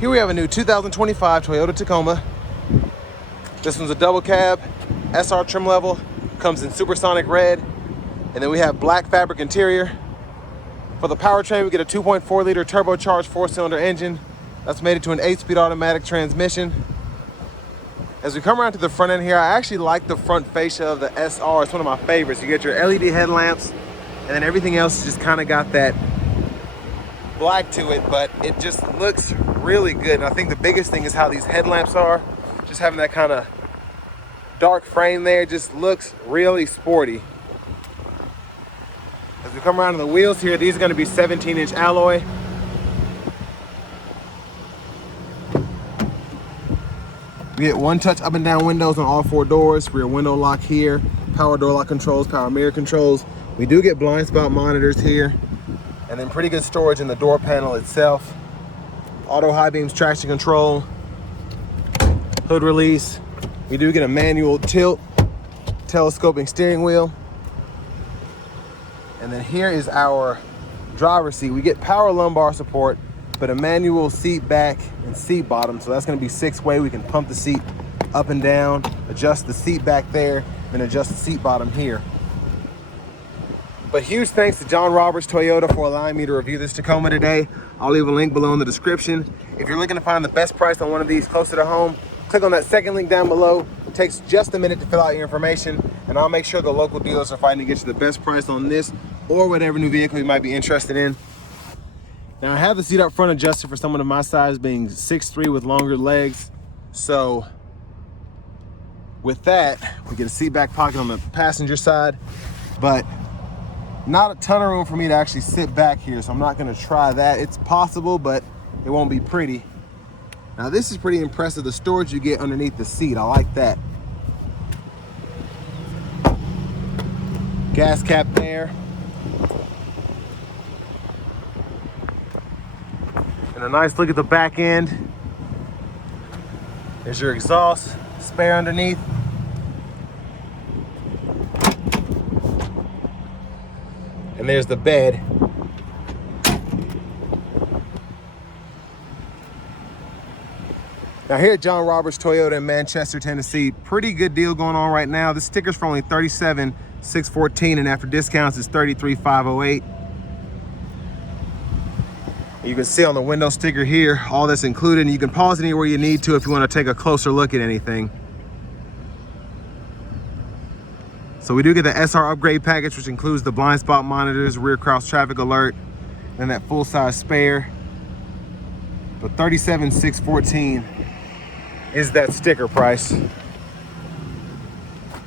Here we have a new 2025 Toyota Tacoma. This one's a double cab, SR trim level, comes in supersonic red, and then we have black fabric interior. For the powertrain, we get a 2.4 liter turbocharged 4-cylinder engine. That's made it to an 8-speed automatic transmission. As we come around to the front end here, I actually like the front fascia of the SR. It's one of my favorites. You get your LED headlamps, and then everything else just kind of got that black to it, but it just looks really good. And I think the biggest thing is how these headlamps are. Just having that kind of dark frame there just looks really sporty. As we come around to the wheels here, these are going to be 17-inch alloy. We get one-touch up and down windows on all 4 doors. Rear window lock here, power door lock controls, power mirror controls. We do get blind spot monitors here, and then pretty good storage in the door panel itself. Auto high beams traction control, hood release. We do get a manual tilt, telescoping steering wheel. And then here is our driver's seat. We get power lumbar support, but a manual seat back and seat bottom. So that's gonna be 6-way. We can pump the seat up and down, adjust the seat back there, then adjust the seat bottom here. But huge thanks to John Roberts Toyota for allowing me to review this Tacoma today. I'll leave a link below in the description. If you're looking to find the best price on one of these closer to home, click on that second link down below. It takes just a minute to fill out your information, and I'll make sure the local dealers are fighting to get you the best price on this or whatever new vehicle you might be interested in. Now I have the seat up front adjusted for someone of my size, being 6'3" with longer legs. So with that, we get a seat back pocket on the passenger side, but not a ton of room for me to actually sit back here, so I'm not gonna try that. It's possible, but it won't be pretty. Now this is pretty impressive, the storage you get underneath the seat. I like that. Gas cap there. And a nice look at the back end. There's your exhaust, spare underneath. And there's the bed. Now here at John Roberts Toyota in Manchester, Tennessee, pretty good deal going on right now. This sticker's for only $37,614, and after discounts it's $33,508. You can see on the window sticker here, all that's included, and you can pause anywhere you need to if you want to take a closer look at anything. So we do get the SR upgrade package, which includes the blind spot monitors, rear cross traffic alert, and that full-size spare. But $37,614 is that sticker price.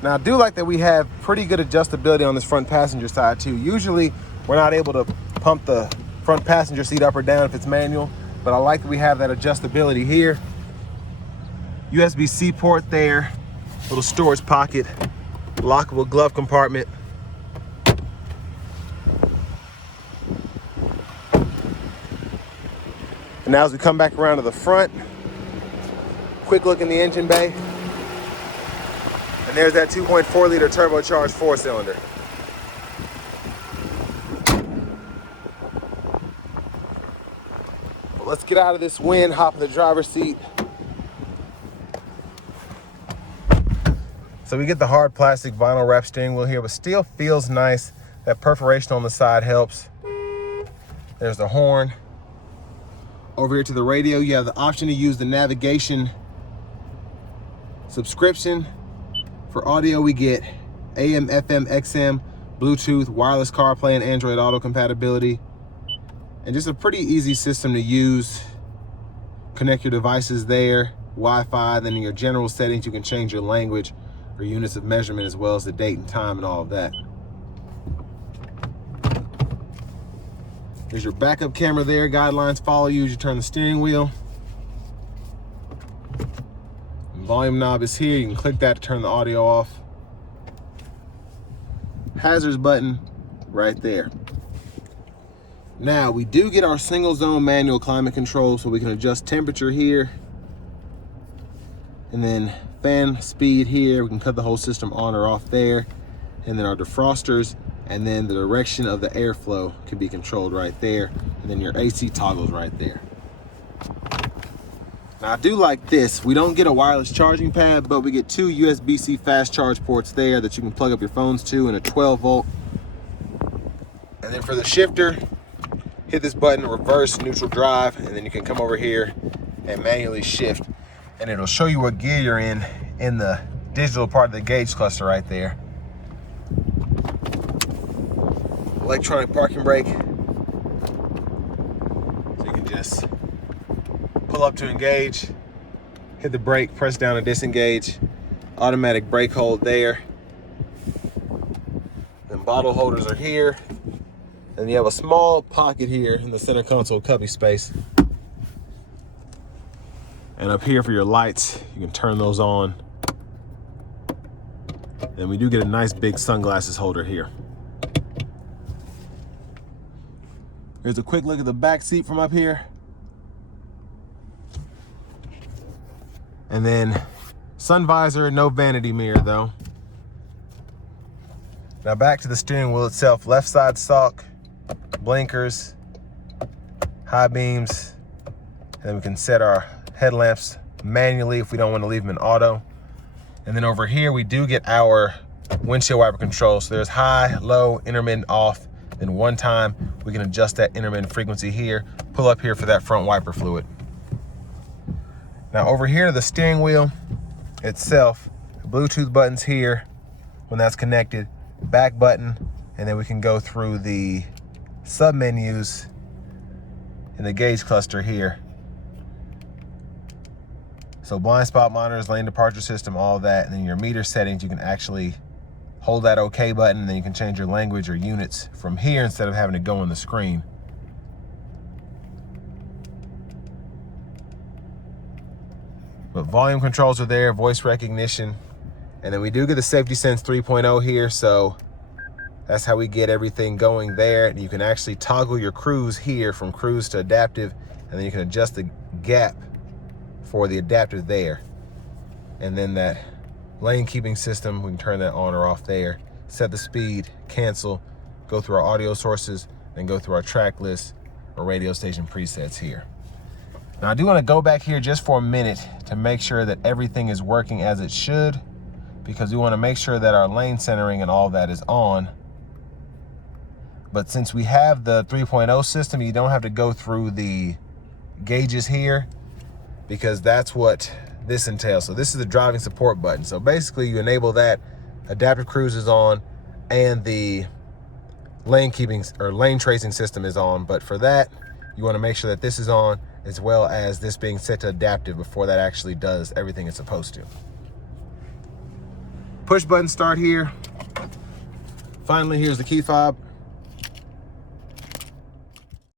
Now I do like that we have pretty good adjustability on this front passenger side too. Usually we're not able to pump the front passenger seat up or down if it's manual, but I like that we have that adjustability here. USB-C port there, little storage pocket, lockable glove compartment. And now as we come back around to the front, quick look in the engine bay. And there's that 2.4 liter turbocharged 4-cylinder. Well, let's get out of this wind, hop in the driver's seat. So we get the hard plastic vinyl wrap steering wheel here, but still feels nice. That perforation on the side helps. There's the horn. Over here to the radio, you have the option to use the navigation subscription. For audio, we get AM, FM, XM, Bluetooth, wireless CarPlay, and Android Auto compatibility. And just a pretty easy system to use. Connect your devices there, Wi-Fi, then in your general settings, you can change your language or units of measurement, as well as the date and time and all of that. There's your backup camera there. Guidelines follow you as you turn the steering wheel. Volume knob is here. You can click that to turn the audio off. Hazards button right there. Now we do get our single zone manual climate control, so we can adjust temperature here. And then fan speed here. We can cut the whole system on or off there. And then our defrosters, and then the direction of the airflow can be controlled right there. And then your AC toggles right there. Now I do like this. We don't get a wireless charging pad, but we get 2 USB-C fast charge ports there that you can plug up your phones to, and a 12 volt. And then for the shifter, hit this button, reverse, neutral, drive, and then you can come over here and manually shift, and it'll show you what gear you're in the digital part of the gauge cluster right there. Electronic parking brake. So you can just pull up to engage, hit the brake, press down to disengage. Automatic brake hold there. Then bottle holders are here. And you have a small pocket here in the center console cubby space. And up here for your lights, you can turn those on. And we do get a nice big sunglasses holder here. Here's a quick look at the back seat from up here. And then sun visor, no vanity mirror though. Now back to the steering wheel itself. Left side stalk, blinkers, high beams, and then we can set our headlamps manually if we don't want to leave them in auto. And then over here we do get our windshield wiper control. So there's high, low, intermittent, off. Then one time we can adjust that intermittent frequency here, pull up here for that front wiper fluid. Now over here to the steering wheel itself, Bluetooth buttons here when that's connected, back button, and then we can go through the sub menus in the gauge cluster here. So blind spot monitors, lane departure system, all that, and then your meter settings, you can actually hold that OK button, and then you can change your language or units from here instead of having to go on the screen. But volume controls are there, voice recognition, and then we do get the Safety Sense 3.0 here, so that's how we get everything going there. And you can actually toggle your cruise here from cruise to adaptive, and then you can adjust the gap for the adaptive there. And then that lane keeping system, we can turn that on or off there. Set the speed, cancel, go through our audio sources, then go through our track list or radio station presets here. Now I do want to go back here just for a minute to make sure that everything is working as it should, because we want to make sure that our lane centering and all that is on. But since we have the 3.0 system, you don't have to go through the gauges here, because that's what this entails. So this is the driving support button. So basically you enable that, adaptive cruise is on, and the lane keeping or lane tracing system is on. But for that, you want to make sure that this is on, as well as this being set to adaptive before that actually does everything it's supposed to. Push button start here. Finally, here's the key fob.